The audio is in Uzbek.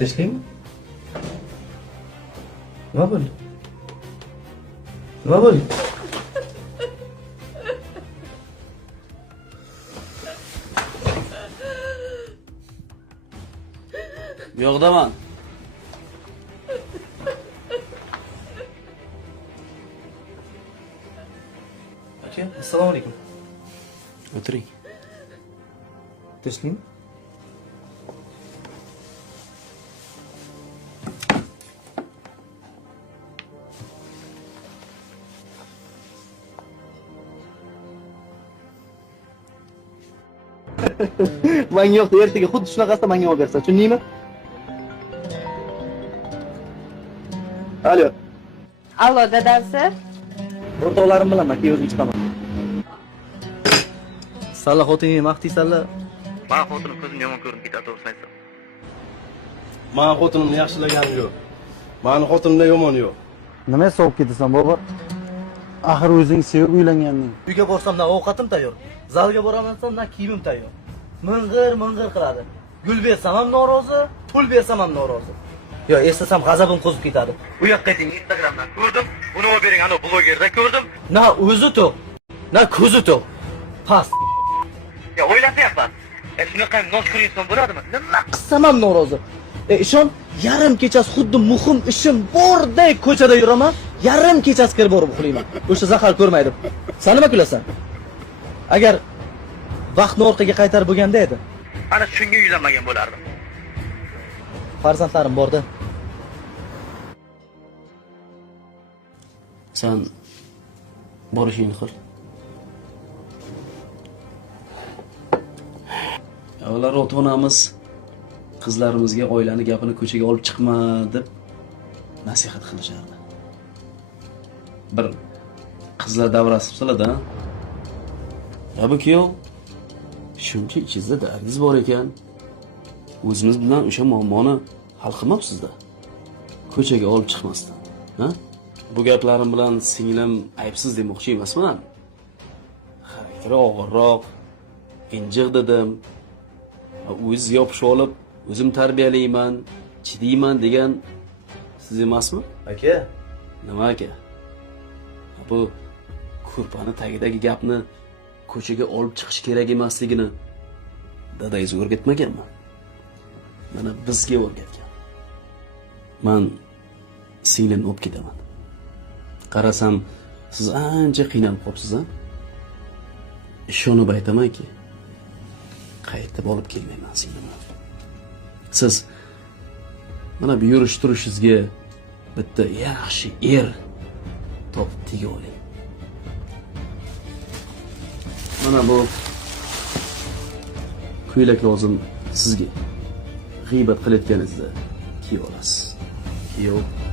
Tinchlikmi? Nima bo'ldi? Nima bo'ldi? Yo'qdaman. Aka, assalomu alaykum. O'tiring. Tinchlikmi? Menga yo'q, ertaga xuddi shunaqasida menga olib bersa, tushundingmi? Alo, Allo, dadasi. o'rtoqlarim bilan men o'zim chiqaman. Salla xotiningni maqtaysanlar. Men xotinim ko'zim yomon ko'rinib ketadi, to'g'risini aytsam. Men xotinimni yaxshilaganim yo'q. Meni xotinimda yomon yo'q. Nima sovib ketasan, bobo? Axir o'zing sevib uylanganding. Uyga borsam na ovqatim tayyor. Zalga boraman na kiyimim tayyor. Ming'ir qiladi. Gul bersam ham norozi, pul bersam ham norozi. Yo, eslasam g'azabim qo'zib ketadi. Bu yoqqa ayting, Instagramdan ko'rdim. Buni olib bering, ana blogerda ko'rdim. Na o'zi to'q, na ko'zi to'q. Past. Ya o'ylasayapman. Shunaqa noshkur inson bo'ladimi? Nima qilsam ham norozi. Ishon, yarim kechasi xuddi muhim ishim bordek ko'chada yuraman, yarim kechasi kirib borib uxlayman. O'sha zahar ko'rmaydi. Sen nima kulasan? Agar vaqtni orqaga qaytarib bo'lganda edi, Ana shunga uylanmagan bo'lardim. farzandlarim borda. Sen borishingni qil. Avvallar ota-onamiz qizlarimizga oilani gapini ko'chaga olib chiqma deb nasihat qilishardi. Bir qizlar davrasi bo'lsa-da, bu kuyov shuncha ichingizda dardingiz bor ekan, o'zimiz bilan o'sha muammoni hal qilmabsiz-da. Ko'chaga olib chiqmasdan, ha? Bu gaplarim bilan singlim aybsiz demoqchi emasman. Xarakteri og'irroq, injiq dedim. O'z yopishib olib, o'zim tarbiyalayman, chidayman degan siz emasmi? Aka, Nima aka? Bu ko'rpani tagidagi gapni ko'chaga olib chiqish kerak emasligini dadangiz o'rgatmaganmi? Mana bizga o'rgatgan. Men singlimni olib ketaman. Qarasam, siz ancha qiynalib qolibsiz-a? Ishonib aytamanki, qaytib olib kelmayman singlimni. Siz mana bu yurish turishingizga bitta yaxshi er topib tega oling. Mana bu ko'ylak lozim sizga. G'iybat qilayotganingizda kiy olasiz. Yo'q.